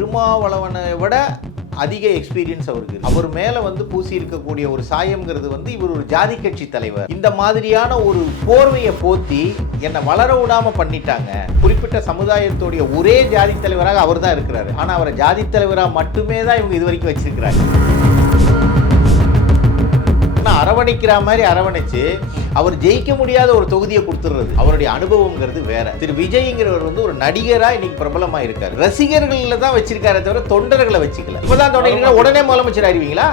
திருமாவளவனை விட அதிக எக்ஸ்பீரியன்ஸ் அவருக்கு. அவர் மேல வந்து பூசி இருக்கக்கூடிய ஒரு சாயம்ங்கிறது வந்து இவர் ஒரு ஜாதி கட்சி தலைவர். இந்த மாதிரியான ஒரு போர்வையை போத்தி என்னை வளர விடாம பண்ணிட்டாங்க. குறிப்பிட்ட சமுதாயத்துடைய ஒரே ஜாதி தலைவராக அவர் தான் இருக்கிறாரு. ஆனா அவரை ஜாதி தலைவராக மட்டுமே தான் இவங்க இது வரைக்கும் வச்சிருக்கிறாங்க. அரவணைக்கிற மாதிரி அரவணைச்சு அவர் ஜெயிக்க முடியாத ஒரு தொகுதியை கொடுத்துறது அவருடைய அனுபவம்ங்கிறது வேற. திரு விஜய்ங்கிறவர் வந்து ஒரு நடிகரா இன்னைக்கு பிரபலமா இருக்காரு. ரசிகர்கள் தான் வச்சிருக்காரே தவிர தொண்டர்களை வச்சுக்கல. இப்பதான் தொடங்கினா உடனே முதலமைச்சர் ஆயிருவீங்களா?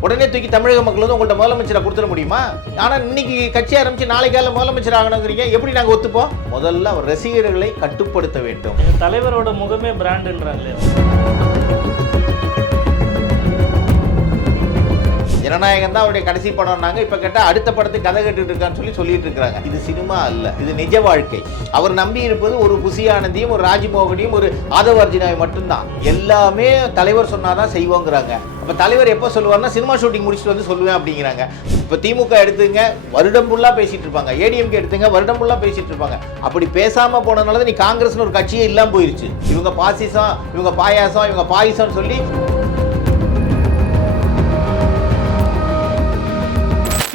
உடனே தூக்கி தமிழக மக்கள் வந்து உங்கள்ட்ட முதலமைச்சரை கொடுத்துட முடியுமா? ஆனால் இன்னைக்கு கட்சி ஆரம்பிச்சு நாளைக்கு காலம் முதலமைச்சர் ஆகணுங்கிறீங்க. எப்படி நாங்கள் ஒத்துப்போம்? முதல்ல அவர் ரசிகர்களை கட்டுப்படுத்த வேண்டும். தலைவரோட முகமே பிராண்டுன்றாங்களே ஜனநாயகம் தான் அவருடைய கடைசி படம்னாங்க. இப்ப கேட்டா அடுத்த படத்துக்கு கதை கேட்டுட்டு இருக்கான்னு சொல்லி சொல்லிட்டு இருக்காங்க இது சினிமா அல்ல இது நிஜ வாழ்க்கை. அவர் நம்பி இருப்பது ஒரு புசியானந்தியும் ஒரு ராஜ்மோகனையும் ஒரு ஆதவ அர்ஜுனாவை மட்டும்தான். எல்லாமே தலைவர் சொன்னாதான் செய்வோங்கிறாங்க. அப்போ தலைவர் எப்போ சொல்லுவார்னா சினிமா ஷூட்டிங் முடிச்சுட்டு வந்து சொல்லுவேன் அப்படிங்கிறாங்க. இப்ப திமுக எடுத்துங்க வருடம் ஃபுல்லா பேசிட்டு இருப்பாங்க. ஏடிஎம்கே எடுத்துங்க வருடம் ஃபுல்லா பேசிட்டு இருப்பாங்க. அப்படி பேசாம போனதுனால தான் நீ காங்கிரஸ்னு ஒரு கட்சியே இல்லாம போயிருச்சு. இவங்க பாசிசம் இவங்க பாயாசம் இவங்க பாயசம் சொல்லி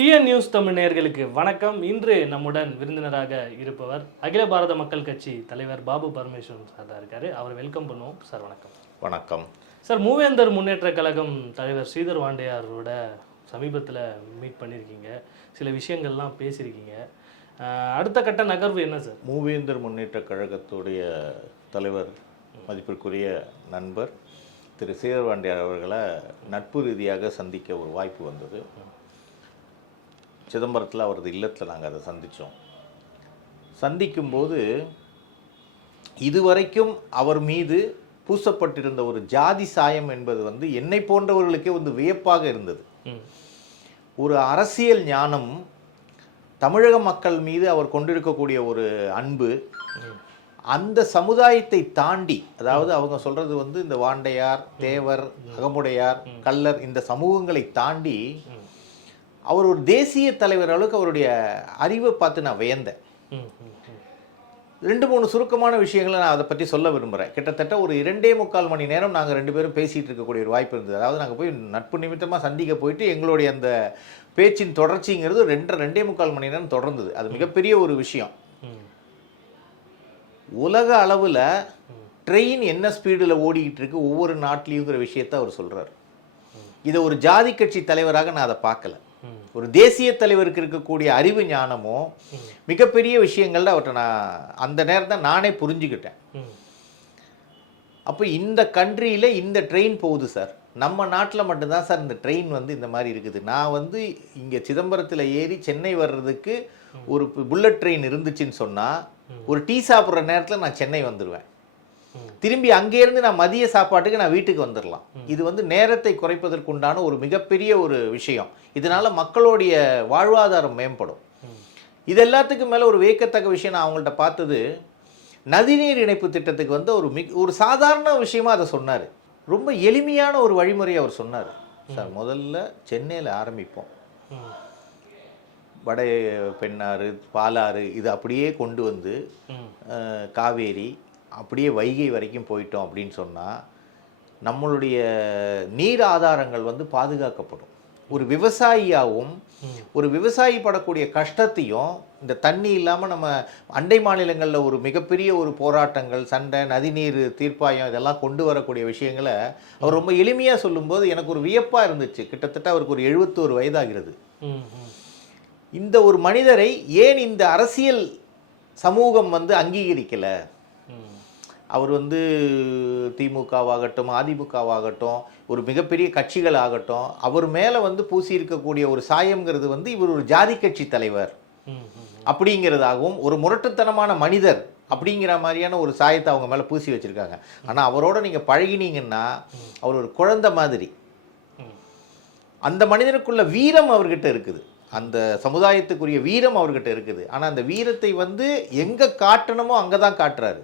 டிஎன் நியூஸ் தமிழ் நேயர்களுக்கு வணக்கம். இன்று நம்முடன் விருந்தினராக இருப்பவர் அகில பாரத மக்கள் கட்சி தலைவர் பாபு பரமேஸ்வரன் சார் தான் இருக்காரு. அவரை வெல்கம் பண்ணுவோம். சார் வணக்கம். வணக்கம். சார் மூவேந்தர் முன்னேற்ற கழகம் தலைவர் ஸ்ரீதர் வாண்டையாரோட சமீபத்தில் மீட் பண்ணியிருக்கீங்க சில விஷயங்கள்லாம் பேசியிருக்கீங்க அடுத்த கட்ட நகர்வு என்ன சார் மூவேந்தர் முன்னேற்ற கழகத்துடைய தலைவர் மதிப்பிற்குரிய நண்பர் திரு சீரவாண்டியார் அவர்களை நட்பு ரீதியாக சந்திக்க ஒரு வாய்ப்பு வந்தது. சிதம்பரத்தில் அவரது இல்லத்தில் நாங்கள் அதை சந்தித்தோம் சந்திக்கும்போது இதுவரைக்கும் அவர் மீது பூசப்பட்டிருந்த ஒரு ஜாதி சாயம் என்பது வந்து என்னை போன்றவர்களுக்கே வந்து வியப்பாக இருந்தது. ஒரு அரசியல் ஞானம் தமிழக மக்கள் மீது அவர் கொண்டிருக்கக்கூடிய ஒரு அன்பு அந்த சமுதாயத்தை தாண்டி அதாவது அவங்க சொல்றது வந்து இந்த வாண்டையார் தேவர் அகமுடையார் கள்ளர் இந்த சமூகங்களை தாண்டி அவர் ஒரு தேசிய தலைவர் அளவுக்கு அவருடைய அறிவை பார்த்து நான் வியந்தேன். ரெண்டு மூணு சுருக்கமான விஷயங்களை நான் அதை பற்றி சொல்ல விரும்புகிறேன் கிட்டத்தட்ட ஒரு இரண்டே முக்கால் மணி நேரம் நாங்கள் ரெண்டு பேரும் பேசிகிட்டு இருக்கக்கூடிய ஒரு வாய்ப்பு இருந்தது. அதாவது நாங்கள் போய் நட்பு நிமித்தமாக சந்திக்க போயிட்டு எங்களுடைய அந்த பேச்சின் தொடர்ச்சிங்கிறது ரெண்டு ரெண்டே முக்கால் மணி நேரம் தொடர்ந்தது. அது மிகப்பெரிய ஒரு விஷயம். உலக அளவில் ட்ரெயின் என்ன ஸ்பீடில் ஓடிக்கிட்டு இருக்கு ஒவ்வொரு நாட்டிலையுங்கிற விஷயத்த அவர் சொல்கிறார் இதை ஒரு ஜாதி கட்சி தலைவராக நான் அதை பார்க்கல. ஒரு தேசிய தலைவருக்கு இருக்கக்கூடிய அறிவு ஞானமும் மிகப்பெரிய விஷயங்கள்ல அவர்கிட்ட நான் அந்த நேரத்தை நானே புரிஞ்சுக்கிட்டேன். அப்போ இந்த கண்ட்ரியில் இந்த ட்ரெயின் போகுது சார். நம்ம நாட்டில் மட்டும்தான் சார் இந்த ட்ரெயின் வந்து இந்த மாதிரி இருக்குது. நான் வந்து இங்கே சிதம்பரத்தில் ஏறி சென்னை வர்றதுக்கு ஒரு புல்லட் ட்ரெயின் இருந்துச்சுன்னு சொன்னால் ஒரு டீ சாப்பிட்ற நேரத்தில் நான் சென்னை வந்துடுவேன். திரும்பி அங்கேருந்து நான் மதிய சாப்பாட்டுக்கு நான் வீட்டுக்கு வந்துடலாம் இது வந்து நேரத்தை குறைப்பதற்குண்டான ஒரு மிகப்பெரிய ஒரு விஷயம். இதனால மக்களுடைய வாழ்வாதாரம் மேம்படும். இது எல்லாத்துக்கும் மேலே ஒரு வியக்கத்தக்க விஷயம் நான் அவங்கள்ட்ட பார்த்தது நதிநீர் இணைப்பு திட்டத்துக்கு வந்து ஒரு மிக ஒரு சாதாரண விஷயமா அதை சொன்னார். ரொம்ப எளிமையான ஒரு வழிமுறையை அவர் சொன்னார். சார் முதல்ல சென்னையில் ஆரம்பிப்போம். வட பெண்ணாறு பாலாறு இது அப்படியே கொண்டு வந்து காவேரி அப்படியே வைகை வரைக்கும் போயிட்டோம் அப்படின்னு சொன்னால் நம்மளுடைய நீர் ஆதாரங்கள் வந்து பாதுகாக்கப்படும். ஒரு விவசாயியாகவும் ஒரு விவசாயி படக்கூடிய கஷ்டத்தையும் இந்த தண்ணி இல்லாமல் நம்ம அண்டை மாநிலங்களில் ஒரு மிகப்பெரிய ஒரு போராட்டங்கள் சண்டை நதிநீர் தீர்ப்பாயம் இதெல்லாம் கொண்டு வரக்கூடிய விஷயங்களை அவர் ரொம்ப எளிமையாக சொல்லும்போது எனக்கு ஒரு வியப்பாக இருந்துச்சு. கிட்டத்தட்ட அவருக்கு ஒரு எழுபத்தோரு வயதாகிறது. இந்த ஒரு மனிதரை ஏன் இந்த அரசியல் சமூகம் வந்து அங்கீகரிக்கலை? அவர் வந்து திமுகவாகட்டும் அதிமுகவாகட்டும் ஒரு மிகப்பெரிய கட்சிகள் ஆகட்டும் அவர் மேலே வந்து பூசி இருக்கக்கூடிய ஒரு சாயம்ங்கிறது வந்து இவர் ஒரு ஜாதி கட்சி தலைவர். அப்படிங்கிறதாகவும் ஒரு முரட்டுத்தனமான மனிதர் அப்படிங்கிற மாதிரியான ஒரு சாயத்தை அவங்க மேலே பூசி வச்சுருக்காங்க. ஆனால் அவரோட நீங்கள் பழகினீங்கன்னா அவர் ஒரு குழந்தை மாதிரி. அந்த மனிதனுக்குள்ள வீரம் அவர்கிட்ட இருக்குது. அந்த சமுதாயத்துக்குரிய வீரம் அவர்கிட்ட இருக்குது. ஆனால் அந்த வீரத்தை வந்து எங்கே காட்டணுமோ அங்கே தான் காட்டுறாரு.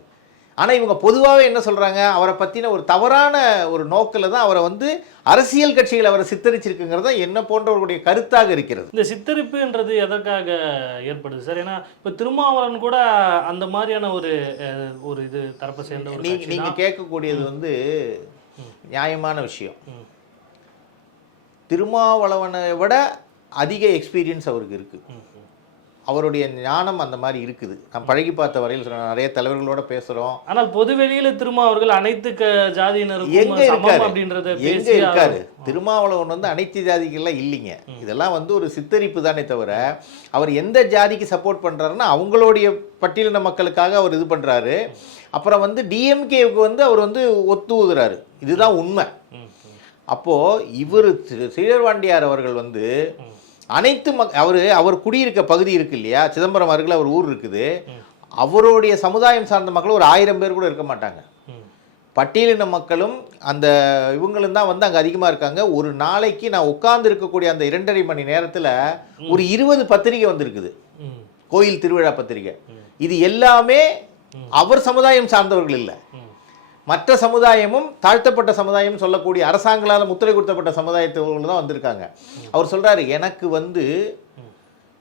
ஆனா இவங்க பொதுவாகவே என்ன சொல்றாங்க? அவரை பத்தின ஒரு தவறான ஒரு நோக்கில் தான் அவரை வந்து அரசியல் கட்சிகள் அவரை சித்தரிச்சிருக்குங்கிறது தான் என்ன போன்றவர்களுடைய கருத்தாக இருக்கிறது. இந்த சித்தரிப்புன்றது எதற்காக ஏற்படுது சார்? ஏன்னா இப்போ திருமாவளவன் கூட அந்த மாதிரியான ஒரு ஒரு இது தரப்பை சேர்ந்த ஒரு நீங்க கட்சி நீங்க தான். கேட்கக்கூடியது வந்து நியாயமான விஷயம். திருமாவளவனை விட அதிக எக்ஸ்பீரியன்ஸ் அவருக்கு இருக்கு. ம், ம். அவருடைய ஞானம் அந்த மாதிரி இருக்குது. நான் பழகி பார்த்த வரையில் நிறைய தலைவர்களோட பேசுறோம். ஆனால் பொதுவெளியில திருமா அவர்கள் அனைத்து ஜாதியினருக்கும் எங்க இருக்காரு? அப்படின்றத எங்க இருக்காரு? திருமாவளவன் வந்து அனைத்து ஜாதிகள்லாம் இல்லைங்க. இதெல்லாம் வந்து ஒரு சித்தரிப்பு தானே தவிர அவர் எந்த ஜாதிக்கு சப்போர்ட் பண்றாருன்னா அவங்களுடைய பட்டியலின மக்களுக்காக அவர் இது பண்றாரு. அப்புறம் வந்து டிஎம்கேவுக்கு வந்து அவர் வந்து ஒத்து ஊதுறாரு. இதுதான் உண்மை. ம், ம். அப்போ இவர் சீரர்வாண்டியார் அவர்கள் வந்து அனைத்து மக் அவர் அவர் குடியிருக்க பகுதி இருக்கு இல்லையா? சிதம்பரம் அருகில் அவர் ஊர் இருக்குது. அவருடைய சமுதாயம் சார்ந்த மக்கள் ஒரு ஆயிரம் பேர் கூட இருக்க மாட்டாங்க. பட்டியலின மக்களும் அந்த இவங்களும் தான் வந்து அங்கே அதிகமாக இருக்காங்க. ஒரு நாளைக்கு நான் உட்கார்ந்து இருக்கக்கூடிய அந்த இரண்டரை மணி நேரத்தில் ஒரு இருபது பத்திரிகை வந்திருக்குது. கோயில் திருவிழா பத்திரிகை. இது எல்லாமே அவர் சமுதாயம் சார்ந்தவர்கள் இல்லை. மற்ற சமுதாயமும் தாழ்த்தப்பட்ட சமுதாயம் சொல்லக்கூடிய அரசாங்களால் முத்திரை கொடுத்தப்பட்ட சமுதாயத்தவர்கள் தான் வந்திருக்காங்க. அவர் சொல்கிறாரு எனக்கு வந்து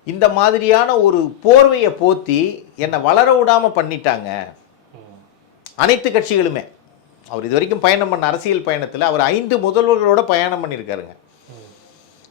இந்த மாதிரியான ஒரு போர்வையை போத்தி என்னை வளர விடாமல் பண்ணிட்டாங்க. அனைத்து கட்சிகளுமே. அவர் இது வரைக்கும் பயணம் பண்ண அரசியல் பயணத்தில் அவர் ஐந்து முதல்வர்களோட பயணம் பண்ணியிருக்காருங்க.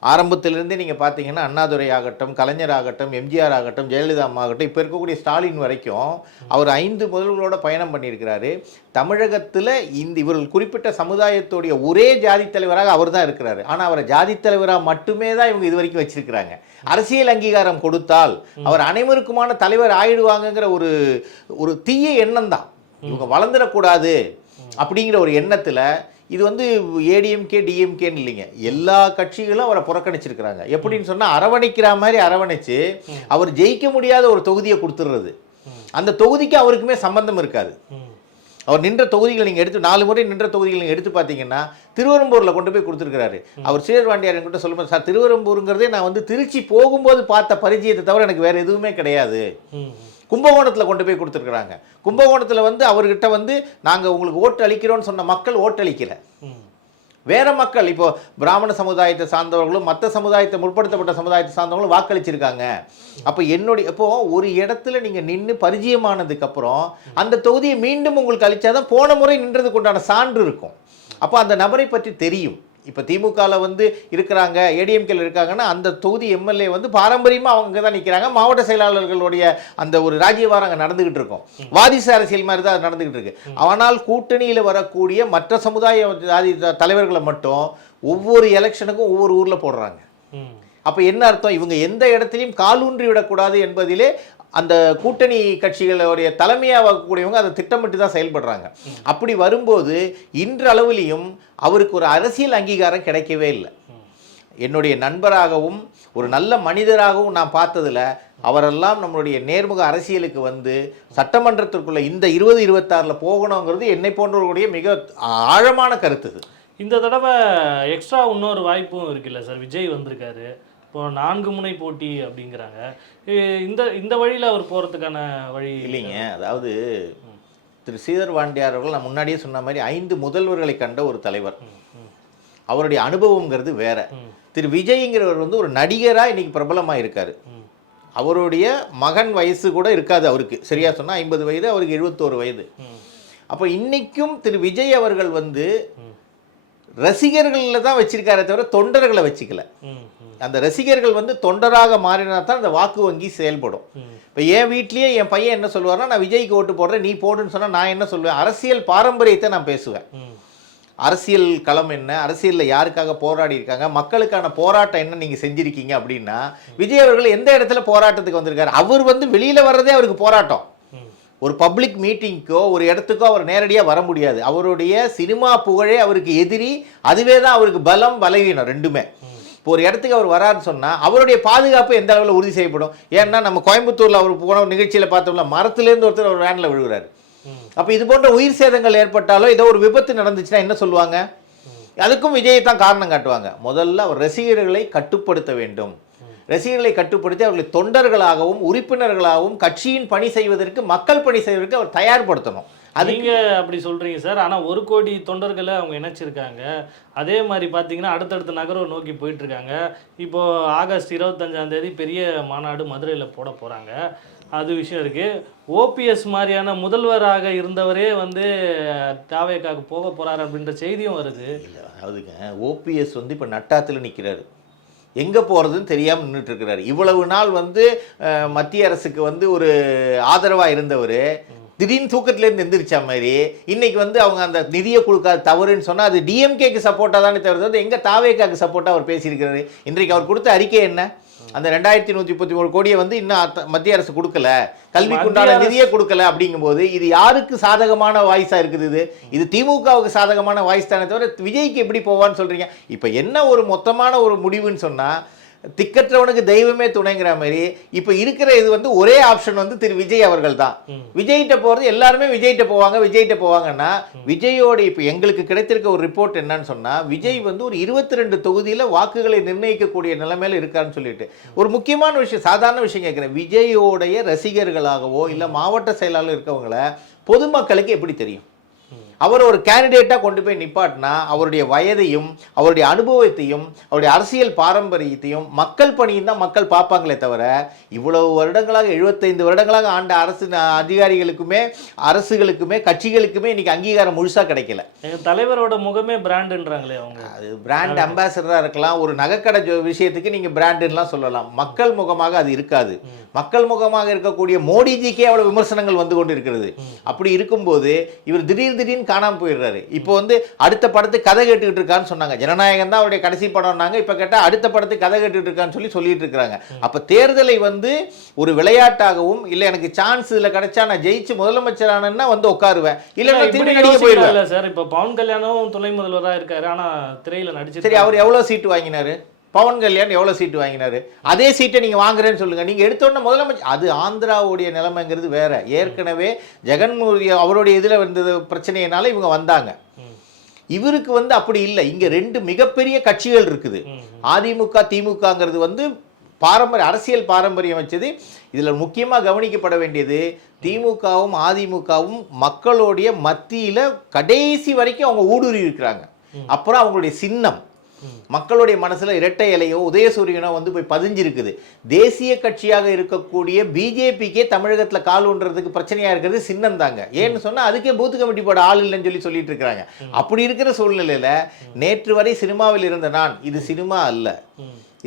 ஆரம்பத்திலிருந்தே நீங்கள் பார்த்தீங்கன்னா அண்ணாதுரை ஆகட்டும் கலைஞர் ஆகட்டும் எம்ஜிஆர் ஆகட்டும் ஜெயலலிதா அம்மா ஆகட்டும் இப்போ இருக்கக்கூடிய ஸ்டாலின் வரைக்கும் அவர் ஐந்து முதல்களோட பயணம் பண்ணியிருக்கிறாரு. தமிழகத்தில் இந்த இவர்கள் குறிப்பிட்ட சமுதாயத்துடைய ஒரே ஜாதி தலைவராக அவர் தான் இருக்கிறாரு. ஆனால் அவரை ஜாதி தலைவராக மட்டுமே தான் இவங்க இது வரைக்கும் வச்சிருக்கிறாங்க. அரசியல் அங்கீகாரம் கொடுத்தால் அவர் அனைவருக்குமான தலைவர் ஆயிடுவாங்கங்கிற ஒரு ஒரு தீய எண்ணம் தான். இவங்க வளர்ந்துடக்கூடாது அப்படிங்கிற ஒரு எண்ணத்தில் இது வந்து ஏடிஎம்கே டிஎம்கேன்னு இல்லைங்க. எல்லா கட்சிகளும் அவரை புறக்கணிச்சிருக்கிறாங்க. எப்படின்னு சொன்னால் அரவணைக்கிற மாதிரி அரவணைச்சு அவர் ஜெயிக்க முடியாத ஒரு தொகுதியை கொடுத்துடுறது அந்த தொகுதிக்கு அவருக்குமே சம்பந்தம் இருக்காது. அவர் நின்ற தொகுதிகள் நீங்கள் எடுத்து நாலு முறை நின்ற தொகுதிகள் நீங்கள் எடுத்து பார்த்தீங்கன்னா திருவெரும்பூரில் கொண்டு போய் கொடுத்துருக்கிறாரு. அவர் சீரர்வாண்டியார் என்கிட்ட சொல்லும்போது சார் திருவெரும்பூருங்கிறதே நான் வந்து திருச்சி போகும்போது பார்த்த பரிச்சயத்தை தவிர எனக்கு வேறு எதுவுமே கிடையாது. கும்பகோணத்தில் கொண்டு போய் கொடுத்துருக்குறாங்க. கும்பகோணத்தில் வந்து அவர்கிட்ட வந்து நாங்கள் உங்களுக்கு ஓட்டு அளிக்கிறோம்னு சொன்ன மக்கள் ஓட்டு அளிக்கல. ம். வேற மக்கள் இப்போ பிராமண சமுதாயத்தை சார்ந்தவர்களும் மற்ற சமுதாயத்தை முற்படுத்தப்பட்ட சமுதாயத்தை சார்ந்தவங்களும் வாக்களிச்சிருக்காங்க. அப்போ என்னுடைய இப்போ ஒரு இடத்துல நீங்கள் நின்று பரிச்சயமானதுக்கு அப்புறம் அந்த தொகுதியை மீண்டும் உங்களுக்கு அளிச்சாதான் போன முறை நின்றதுக்கு உண்டான சான்று இருக்கும். அப்போ அந்த நபரை பற்றி தெரியும். இப்போ திமுகவில் வந்து இருக்கிறாங்க ஏடிஎம்கேல இருக்காங்கன்னா அந்த தொகுதி எம்எல்ஏ வந்து பாரம்பரியமாக அவங்க தான் நிற்கிறாங்க மாவட்ட செயலாளர்களுடைய அந்த ஒரு ராஜ்யவாரம் அங்கே நடந்துகிட்டு இருக்கும். வாரிசு அரசியல் மாதிரி தான் நடந்துகிட்டு இருக்கு. ஆனால் கூட்டணியில் வரக்கூடிய மற்ற சமுதாய ஜாதி தலைவர்களை மட்டும் ஒவ்வொரு எலெக்ஷனுக்கும் ஒவ்வொரு ஊரில் போடுறாங்க. அப்போ என்ன அர்த்தம்? இவங்க எந்த இடத்துலையும் காலூன்றி விடக்கூடாது என்பதிலே அந்த கூட்டணி கட்சிகளுடைய தலைமையாக வரக்கூடியவங்க அதை திட்டமிட்டு தான் செயல்படுறாங்க. அப்படி வரும்போது இன்றளவிலையும் அவருக்கு ஒரு அரசியல் அங்கீகாரம் கிடைக்கவே இல்லை. என்னுடைய நண்பராகவும் ஒரு நல்ல மனிதராகவும் நான் பார்த்ததுல அவரெல்லாம் நம்மளுடைய நேர்முக அரசியலுக்கு வந்து சட்டமன்றத்திற்குள்ள இந்த இருபது இருபத்தாறில் போகணுங்கிறது என்னை போன்றவர்களுடைய மிக ஆழமான கருத்து இது. இந்த தடவை எக்ஸ்ட்ரா இன்னொரு வாய்ப்பும் இருக்குல்ல சார்? விஜய் வந்திருக்காரு. இப்போ நான்கு முனை போட்டி அப்படிங்கிறாங்க. இந்த இந்த வழியில அவர் போறதுக்கான வழி இல்லைங்க. அதாவது திரு சீதர் வாண்டியார் அவர்கள் நான் முன்னாடியே சொன்ன மாதிரி ஐந்து முதல்வர்களை கண்ட ஒரு தலைவர். அவருடைய அனுபவங்கிறது வேற. திரு விஜய்ங்கிறவர் வந்து ஒரு நடிகரா இன்னைக்கு பிரபலமா இருக்காரு. அவருடைய மகன் வயசு கூட இருக்காது அவருக்கு. சரியா சொன்னா ஐம்பது வயது அவருக்கு எழுபத்தோரு வயது. அப்போ இன்னைக்கும் திரு விஜய் அவர்கள் வந்து ரசிகர்களில் தான் வச்சிருக்காரே தவிர தொண்டர்களை வச்சுக்கல. அந்த ரசிகர்கள் வந்து தொண்டராக மாறினா தான் அந்த வாக்கு வங்கி செயல்படும். இப்போ என் வீட்லயே என் பையன் என்ன சொல்லுவார்னா நான் விஜய்க்கு ஓட்டு போடுறேன் நீ போடுன்னு சொன்னா நான் என்ன சொல்லுவேன்? அரசியல் பாரம்பரியத்தை நான் பேசுவேன். அரசியல் களம் என்ன? அரசியலில் யாருக்காக போராடி இருக்காங்க? மக்களுக்கான போராட்டம் என்ன நீங்கள் செஞ்சிருக்கீங்க அப்படின்னா விஜய் அவர்கள் எந்த இடத்துல போராட்டத்துக்கு வந்திருக்காரு? அவர் வந்து வெளியில் வர்றதே அவருக்கு போராட்டம். ஒரு பப்ளிக் மீட்டிங்க்கோ ஒரு இடத்துக்கோ அவர் நேரடியாக வர முடியாது. அவருடைய சினிமா புகழே அவருக்கு எதிரி அதுவே தான் அவருக்கு பலம் பலவீனம் ரெண்டுமே. இப்போ ஒரு இடத்துக்கு அவர் வராருன்னு சொன்னால் அவருடைய பாதுகாப்பு எந்த அளவில் உறுதி செய்யப்படும்? ஏன்னா நம்ம கோயம்புத்தூரில் அவர் போன நிகழ்ச்சியில் பார்த்தோம்ல மரத்துலேருந்து ஒருத்தர் ஒரு வேனில் விழுகிறாரு. அப்போ இது போன்ற உயிர் சேதங்கள் ஏற்பட்டாலோ ஏதோ ஒரு விபத்து நடந்துச்சுன்னா என்ன சொல்லுவாங்க? அதுக்கும் விஜயை தான் காரணம் காட்டுவாங்க. முதல்ல அவர் ரசிகர்களை கட்டுப்படுத்த வேண்டும். ரசிகர்களை கட்டுப்படுத்தி அவர்களை தொண்டர்களாகவும் உறுப்பினர்களாகவும் கட்சியின் பணி செய்வதற்கு மக்கள் பணி செய்வதற்கு அவர் தயார்படுத்தணும். அது நீங்க அப்படி சொல்றீங்க சார். ஆனா ஒரு கோடி தொண்டர்களை அவங்க இணைச்சிருக்காங்க. அதே மாதிரி பாத்தீங்கன்னா அடுத்தடுத்த நகர்வை நோக்கி போயிட்டு இருக்காங்க இப்போ ஆகஸ்ட் இருபத்தஞ்சாம் தேதி பெரிய மாநாடு மதுரையில போட போறாங்க. அது விஷயம் இருக்கு. ஓபிஎஸ் மாதிரியான முதல்வராக இருந்தவரே வந்து தாவேக்காக்கு போக போறாரு அப்படின்ற செய்தியும் வருது. இல்ல, அதாவதுங்க ஓபிஎஸ் வந்து இப்போ நட்டாத்தில் நிற்கிறாரு எங்கே போகிறதுன்னு தெரியாமல் நின்றுட்டு இருக்கிறார் இவ்வளவு நாள் வந்து மத்திய அரசுக்கு வந்து ஒரு ஆதரவாக இருந்தவர் திடீர்னு தூக்கத்துலேருந்து எந்திரிச்ச மாதிரி இன்னைக்கு வந்து அவங்க அந்த நிதியை கொடுக்காத தவறுன்னு சொன்னால் அது டிஎம்கேக்கு சப்போர்ட்டாக தானே தவிர வந்து எங்கே தாவேக்காக்கு சப்போர்ட்டாக அவர் பேசியிருக்கிறாரு. இன்றைக்கு அவர் கொடுத்த அறிக்கை என்ன? அந்த ரெண்டாயிரத்தி நூற்றி முப்பத்தி மூணு கோடியை வந்து இன்னும் மத்திய அரசு கொடுக்கல. கல்விக்குண்டான மத்திய அரசு- நிதியே கொடுக்கல அப்படிங்கும்போது இது யாருக்கு சாதகமான வாய்ஸா இருக்குது இது? இது திமுகவுக்கு சாதகமான வாய்ஸ் தானே தவிர விஜய்க்கு எப்படி போவான்னு சொல்றீங்க? இப்போ என்ன ஒரு மொத்தமான ஒரு முடிவுன்னு சொன்னா திக்கற்றவனுக்கு தெய்வமே துணைங்கிற மாதிரி இப்போ இருக்கிற இது வந்து ஒரே ஆப்ஷன் வந்து திரு விஜய் அவர்கள் தான். விஜய்கிட்ட போறது எல்லாருமே விஜய்கிட்ட போவாங்க விஜய்கிட்ட போவாங்கன்னா விஜயோட இப்போ எங்களுக்கு கிடைத்திருக்க ஒரு ரிப்போர்ட் என்னன்னு சொன்னா விஜய் வந்து ஒரு இருபத்தி ரெண்டு தொகுதியில வாக்குகளை நிர்ணயிக்கக்கூடிய நிலைமையில இருக்காருன்னு சொல்லிட்டு. ஒரு முக்கியமான விஷயம் சாதாரண விஷயம் கேட்குறேன். விஜயோடைய ரசிகர்களாகவோ இல்லை மாவட்ட செயலாளர் இருக்கவங்கள பொதுமக்களுக்கு எப்படி தெரியும்? அவர் ஒரு கேண்டிடேட்டாக கொண்டு போய் நிப்பாட்டினா அவருடைய வயதையும் அவருடைய அனுபவத்தையும் அவருடைய அரசியல் பாரம்பரியத்தையும் மக்கள் பணியும் தான் மக்கள் பார்ப்பாங்களே தவிர இவ்வளவு வருடங்களாக எழுபத்தைந்து வருடங்களாக ஆண்ட அரசு அதிகாரிகளுக்குமே அரசுகளுக்குமே கட்சிகளுக்குமே இன்னைக்கு அங்கீகாரம் முழுசா கிடைக்கல. தலைவரோட முகமே பிராண்டுன்றாங்களே அவங்க. அது பிராண்ட் அம்பாசடராக இருக்கலாம். ஒரு நகைக்கடை விஷயத்துக்கு நீங்கள் பிராண்டுலாம் சொல்லலாம். மக்கள் முகமாக அது இருக்காது. மக்கள் முகமாக இருக்கக்கூடிய மோடிஜிக்கே அவ்வளோ விமர்சனங்கள் வந்து கொண்டு இருக்கிறது அப்படி இருக்கும்போது இவர் திடீர் திடீர்னு காணாமல் போயிடுறாரு. இப்போ வந்து அடுத்த படத்துக்கு கதை கேட்டுக்கிட்டு இருக்கான்னு சொன்னாங்க. ஜனநாயகம் தான் அவருடைய கடைசி படம்னாங்க. இப்போ கேட்டால் அடுத்த படத்துக்கு கதை கேட்டுட்டு இருக்கான்னு சொல்லி சொல்லிட்டு இருக்காங்க அப்போ தேர்தலை வந்து ஒரு விளையாட்டாகவும் இல்லை எனக்கு சான்ஸ் இதில் கிடைச்சா நான் ஜெயிச்சு முதலமைச்சரானேன்னா வந்து உட்காருவேன். இல்லை நான் திரும்பி நடிக்க போயிடுவேன். சார். இப்ப பவன் கல்யாணம் துணை முதல்வரா இருக்காரு. ஆனா திரையில நடிச்சு சரி அவர் எவ்வளோ சீட்டு வாங்கினாரு? பவன் கல்யாண் எவ்வளோ சீட்டு வாங்கினாரு? அதே சீட்டை நீங்கள் வாங்குறேன்னு சொல்லுங்கள் நீங்கள் எடுத்தோன்னே முதலமைச்சர் அது ஆந்திராவுடைய நிலைமைங்கிறது வேற. ஏற்கனவே ஜெகன்மூரிய அவருடைய இதில் வந்தது பிரச்சனையினால இவங்க வந்தாங்க. இவருக்கு வந்து அப்படி இல்லை. இங்கே ரெண்டு மிகப்பெரிய கட்சிகள் இருக்குது. அதிமுக திமுகங்கிறது வந்து பாரம்பரிய அரசியல் பாரம்பரியம் வச்சது. இதில் முக்கியமாக கவனிக்கப்பட வேண்டியது திமுகவும் அதிமுகவும் மக்களுடைய மத்தியில் கடைசி வரைக்கும் அவங்க ஊடுருவி இருக்கிறாங்க. அப்புறம் அவங்களுடைய சின்னம். மக்களுடைய மனசுல இரட்டை இலையோ உதயசூரியனோ வந்து போய் பதிஞ்சிருக்குது. தேசிய கட்சியாக இருக்கக்கூடிய பிஜேபிக்கே தமிழகத்தில் கால் ஊன்றதுக்கு பிரச்சனையாக இருக்கிறது சின்னம் தாங்க ஏன்னு சொன்னால் அதுக்கே பூத்து கமிட்டி போட ஆள் இல்லைன்னு சொல்லி சொல்லிட்டு இருக்கிறாங்க. அப்படி இருக்கிற சூழ்நிலையில நேற்று வரை சினிமாவில் இருந்த நான் இது சினிமா அல்ல.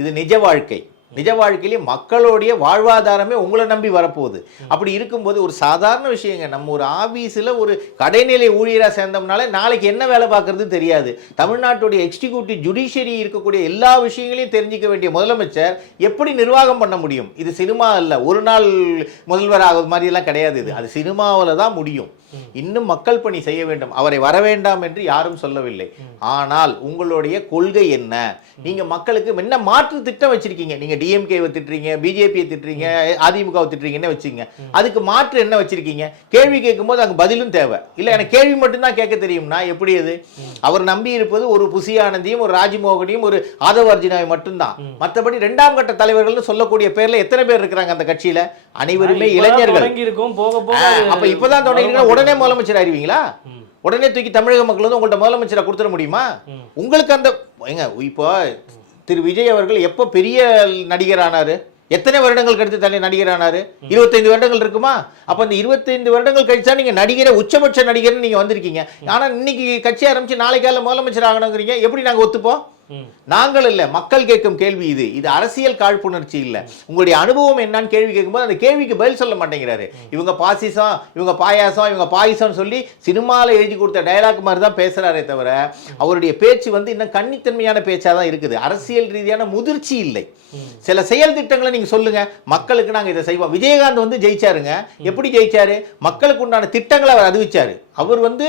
இது நிஜ வாழ்க்கை. நிஜ வாழ்க்கையிலே மக்களுடைய வாழ்வாதாரமே உங்களை நம்பி வரப்போகுது. அப்படி இருக்கும்போது ஒரு சாதாரண விஷயங்க நம்ம ஒரு ஆபீஸில் ஒரு கடைநிலை ஊழியராக சேர்ந்தோம்னாலே நாளைக்கு என்ன வேலை பார்க்கறது தெரியாது. தமிழ்நாட்டுடைய எக்ஸிக்யூட்டிவ் ஜுடிஷியரி இருக்கக்கூடிய எல்லா விஷயங்களையும் தெரிஞ்சுக்க வேண்டிய முதலமைச்சர் எப்படி நிர்வாகம் பண்ண முடியும்? இது சினிமா அல்ல ஒரு நாள் முதல்வர் ஆகுது மாதிரியெல்லாம் கிடையாது இது. அது சினிமாவில் தான் முடியும். இன்னும் மக்கள் பணி செய்ய வேண்டும். அவரை வர வேண்டாம் என்று யாரும் சொல்லவில்லை. ஆனால் உங்களுடைய கொள்கை என்ன? நீங்க மக்களுக்கு என்ன மாற்று திட்டம் வச்சிருக்கீங்க? நீங்க டிஎம்கேவை திட்டுறீங்க பிஜேபியை திட்டுறீங்க அதிமுகவை திட்டுறீங்கன்னு வச்சுங்க. அதுக்கு மாற்று என்ன வச்சிருக்கீங்க? கேள்வி கேட்கும்போது அங்க பதிலும் தேவை. இல்ல எனக்கு கேள்வி மட்டும்தான் கேட்க தெரியும்னா எப்படி அது? அவர் நம்பி இருப்பது ஒரு புசியானந்தியும் ஒரு ராஜ்மோகனையும் ஒரு ஆதவ அர்ஜுனாவை மட்டும்தான். மற்றபடி இரண்டாம் கட்ட தலைவர்கள்னு சொல்லக்கூடிய பேர்ல எத்தனை பேர் இருக்கிறாங்க அந்த கட்சியில? அனைவருமே இளைஞர்கள். அப்ப இப்பதான் தொடங்கினா உடனே முதலமைச்சர் அறிவீங்களா உடனே தூக்கி தமிழக மக்கள் வந்து உங்கள்ட்ட முதலமைச்சரை கொடுத்துட முடியுமா. உங்களுக்கு அந்த இப்போ திரு விஜய் அவர்கள் எப்போ பெரிய நடிகர் ஆனாரு எத்தனை வருடங்கள் கழித்து தனி நடிகர் ஆனாரு இருபத்தைந்து வருடங்கள் இருக்குமா? அப்ப அந்த இருபத்தைந்து வருடங்கள் கழிச்சா நீங்க நடிகரை உச்சபட்ச நடிகர்னு நீங்க வந்திருக்கீங்க. ஆனா இன்னைக்கு கட்சி ஆரம்பிச்சு நாளைக்கு காலையில முதலமைச்சர் ஆகணுங்கிறீங்க. எப்படி நாங்க ஒத்துப்போம். நாங்கள் இல்ல மக்கள் கேட்கும் கேள்வி இது. இது அரசியல் காழ்ப்புணர்ச்சி இல்ல. உங்களுடைய அனுபவம் என்னன்னு கேள்வி கேட்கும்போது அந்த கேள்விக்கு பதில் சொல்ல மாட்டேங்கிறாரு. இவங்க பாசிசம் இவங்க பாயாசம் இவங்க பாயசம் சொல்லி சினிமால எழுதி கொடுத்த டயலாக் மாதிரி தான் பேசுறாரே தவிர அவருடைய பேச்சு வந்து இன்னும் கன்னித்தன்மையான பேச்சா தான் இருக்குது. அரசியல் ரீதியான முதிர்ச்சி இல்லை. சில செயல் திட்டங்களை நீங்க சொல்லுங்க. மக்களுக்கு நாங்க இதை செய்வோம். விஜயகாந்த் வந்து ஜெயிச்சாருங்க. எப்படி ஜெயிச்சாரு? மக்களுக்கு உண்டான திட்டங்களை அவர் அறிவிச்சாரு. அவர் வந்து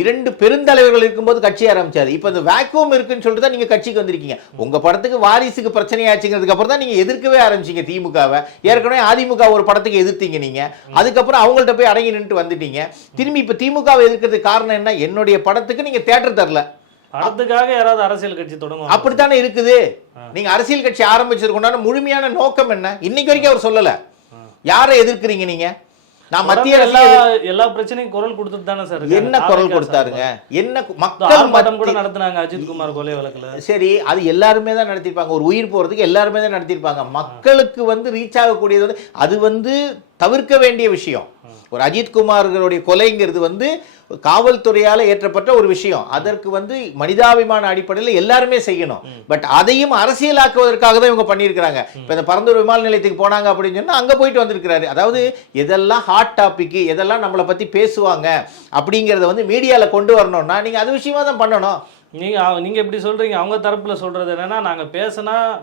இரண்டு பெருந்தலைவர்கள் இருக்கும்போது கட்சி ஆரம்பிச்சாரு. இப்போ இந்த வேக்குவம் இருக்குன்னு சொல்லிட்டு தான் நீங்க கட்சிக்கு வந்திருக்கீங்க. உங்க படத்துக்கு வாரிசுக்கு பிரச்சனையாச்சுங்கிறதுக்கு அப்புறம் தான் நீங்க எதிர்க்கவே ஆரம்பிச்சீங்க திமுகவை. ஏற்கனவே அதிமுக ஒரு படத்துக்கு எதிர்த்தீங்க நீங்க. அதுக்கப்புறம் அவங்கள்ட்ட போய் அடங்கி நின்று வந்துட்டீங்க. திரும்பி இப்போ திமுகவை எதிர்க்கிறதுக்கு காரணம் என்ன? என்னுடைய படத்துக்கு நீங்க தேட்டர் தரல. படத்துக்காக யாராவது அரசியல் கட்சி தொடங்குவாங்க அப்படித்தானே இருக்குது. நீங்க அரசியல் கட்சி ஆரம்பிச்சதுக்கு முழுமையான நோக்கம் என்ன? இன்னைக்கு வரைக்கும் அவர் சொல்லல. யாரை எதிர்க்கிறீங்க நீங்க? நான் மத்திய எல்லா எல்லா பிரச்சனையும் குரல் கொடுத்துட்டு தானே சார். என்ன குரல் கொடுத்தாருங்க. என்ன மக்கள் ஆர்ப்பாட்டம் கூட நடத்துனாங்க அஜித் குமார் கொலை வழக்குல. சரி அது எல்லாருமே தான் நடத்திருப்பாங்க ஒரு உயிர் போறதுக்கு எல்லாருமே தான் நடத்திருப்பாங்க மக்களுக்கு வந்து ரீச் ஆகக்கூடியது வந்து அது வந்து தவிர்க்க வேண்டிய விஷயம். ஒரு அஜித் குமார்களுடைய கொலைங்கிறது வந்து காவல்துறையால ஏற்றப்பட்ட ஒரு விஷயம். அதற்கு வந்து மனிதாபிமான அடிப்படையில் எல்லாருமே செய்யணும். பட் அதையும் அரசியலாக்குவதற்காக தான் இவங்க பண்ணியிருக்கிறாங்க. இப்போ இந்த பரந்தூர் விமான நிலையத்துக்கு போனாங்க அப்படின்னு சொன்னா அங்க போயிட்டு வந்திருக்கிறாரு. அதாவது எதெல்லாம் ஹாட் டாபிக் எதெல்லாம் நம்மளை பத்தி பேசுவாங்க அப்படிங்கிறத வந்து மீடியால கொண்டு வரணும்னா நீங்க அது விஷயமா தான் பண்ணணும். நீங்க அவ- நீங்க எப்படி சொல்றீங்க? அவங்க தரப்புல சொல்றது என்னன்னா நாங்க பேசினா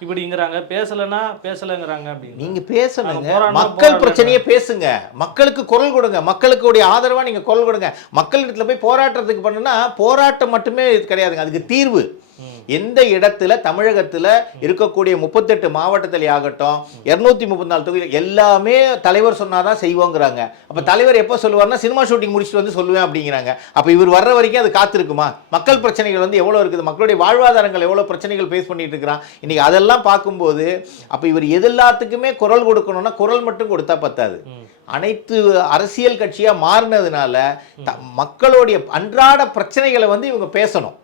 இப்படிங்கிறாங்க. பேசலைன்னா பேசலைங்கிறாங்க அப்படின்னு. நீங்க பேசணுங்க. மக்கள். பிரச்சனையை பேசுங்க. மக்களுக்கு குரல் கொடுங்க. மக்களுக்குடைய ஆதரவா நீங்க குரல் கொடுங்க. மக்களிடத்துல போய் போராட்டத்துக்கு பண்ணுனா போராட்டம் மட்டுமே இது கிடையாதுங்க. அதுக்கு தீர்வு. எந்த இடத்துல தமிழகத்துல இருக்கக்கூடிய முப்பத்தெட்டு மாவட்டத்தில் ஆகட்டும் இருநூத்தி முப்பத்தி நாலு தொகுதி எல்லாமே தலைவர் சொன்னாதான் செய்வோங்கிறாங்க. அப்ப தலைவர் எப்போ சொல்லுவார்னா சினிமா ஷூட்டிங் முடிச்சுட்டு வந்து சொல்லுவேன் அப்படிங்கிறாங்க. அப்ப இவர் வர்ற வரைக்கும் அது காத்திருக்குமா? மக்கள் பிரச்சனைகள் வந்து எவ்வளவு இருக்குது? மக்களுடைய வாழ்வாதாரங்கள் எவ்வளவு பிரச்சனைகள் ஃபேஸ் பண்ணிட்டு இருக்கிறான்? இன்னைக்கு அதெல்லாம் பார்க்கும்போது அப்ப இவர் எது எல்லாத்துக்குமே குரல் கொடுக்கணும்னா குரல் மட்டும் கொடுத்தா பத்தாது. அனைத்து அரசியல் கட்சியா மாறினதுனால மக்களுடைய அன்றாட பிரச்சனைகளை வந்து இவங்க பேசணும்.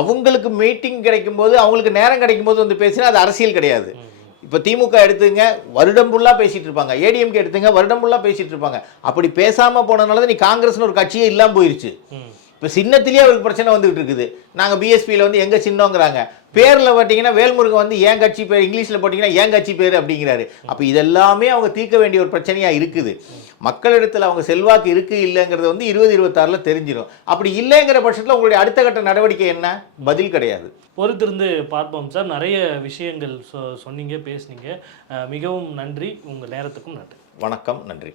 அவங்களுக்கு மீட்டிங் கிடைக்கும் போது அவங்களுக்கு நேரம் கிடைக்கும் போது வந்து பேசினா அது அரசியல் கிடையாது. இப்போ திமுக எடுத்துங்க வருடம் ஃபுல்லாக பேசிகிட்டு இருப்பாங்க. ஏடிஎம்கே எடுத்துங்க வருடம் ஃபுல்லாக பேசிகிட்டு இருப்பாங்க. அப்படி பேசாமல் போனதுனால தான் நீ காங்கிரஸ்னு ஒரு கட்சியே இல்லாம போயிருச்சு. இப்போ சின்னத்திலேயே அவருக்கு பிரச்சனை வந்துகிட்டு இருக்குது. நாங்கள் பிஎஸ்பியில் வந்து எங்கள் சின்னங்கிறாங்க. பேரில் பார்த்தீங்கன்னா வேல்முருகன் வந்து ஏன் கட்சி பேர் இங்கிலீஷில் போட்டிங்கன்னா ஏன் கட்சி பேர் அப்படிங்கிறாரு. அப்போ இதெல்லாமே அவங்க தீர்க்க வேண்டிய ஒரு பிரச்சனையாக இருக்குது. மக்களிடத்தில் அவங்க செல்வாக்கு இருக்கு இல்லைங்கிறது வந்து இருபது இருபத்தாறில் தெரிஞ்சிடும் அப்படி இல்லைங்கிற பட்சத்தில் உங்களுடைய அடுத்த கட்ட நடவடிக்கை என்ன? பதில் கிடையாது. பொறுத்திருந்து பார்ப்போம் சார். நிறைய விஷயங்கள் சொ- சொன்னீங்க பேசுனீங்க. மிகவும் நன்றி. உங்க நேரத்துக்கும் நன்றி. வணக்கம் நன்றி.